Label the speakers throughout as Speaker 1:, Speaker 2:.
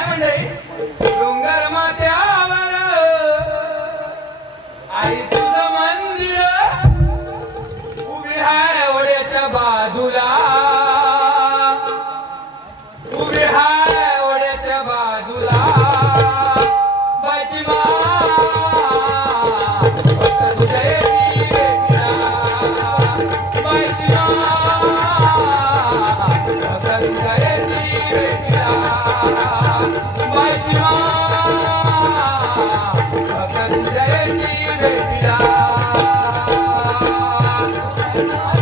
Speaker 1: ఏమండి Thank you.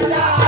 Speaker 1: Yeah.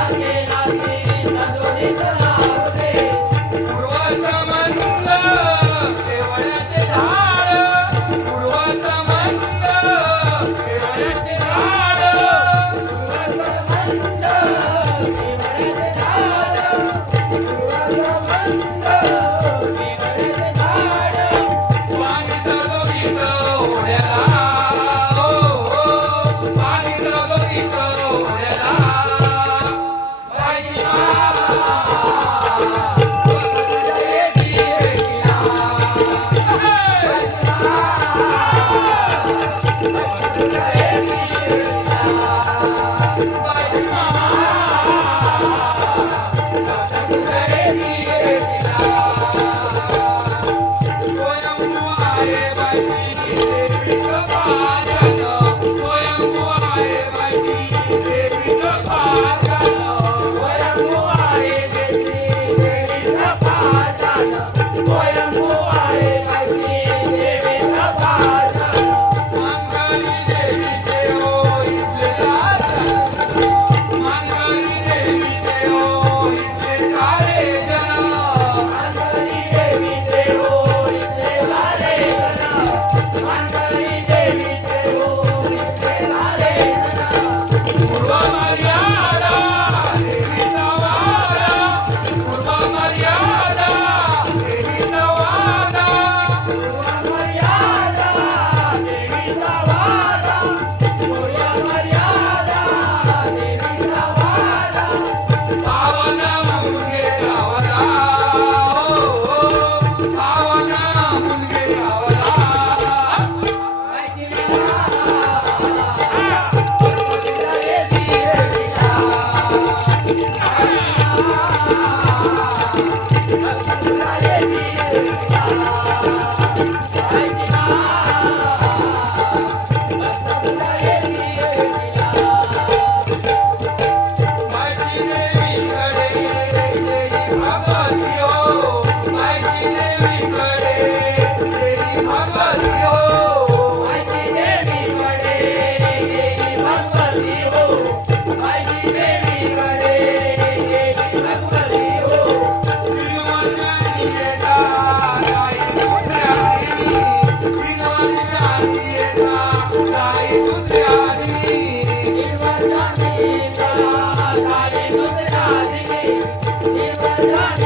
Speaker 1: Amém.